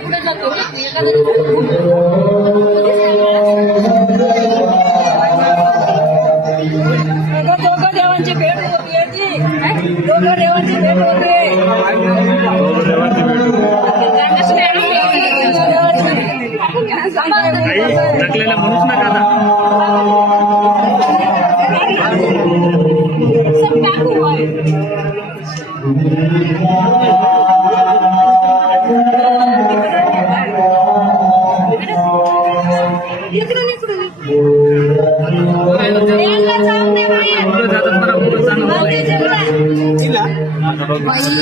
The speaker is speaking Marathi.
पुढे जातो दोघं देवांची भेट होती दोघं देवांची भेट होते टाकलेला म्हणूच नका बाई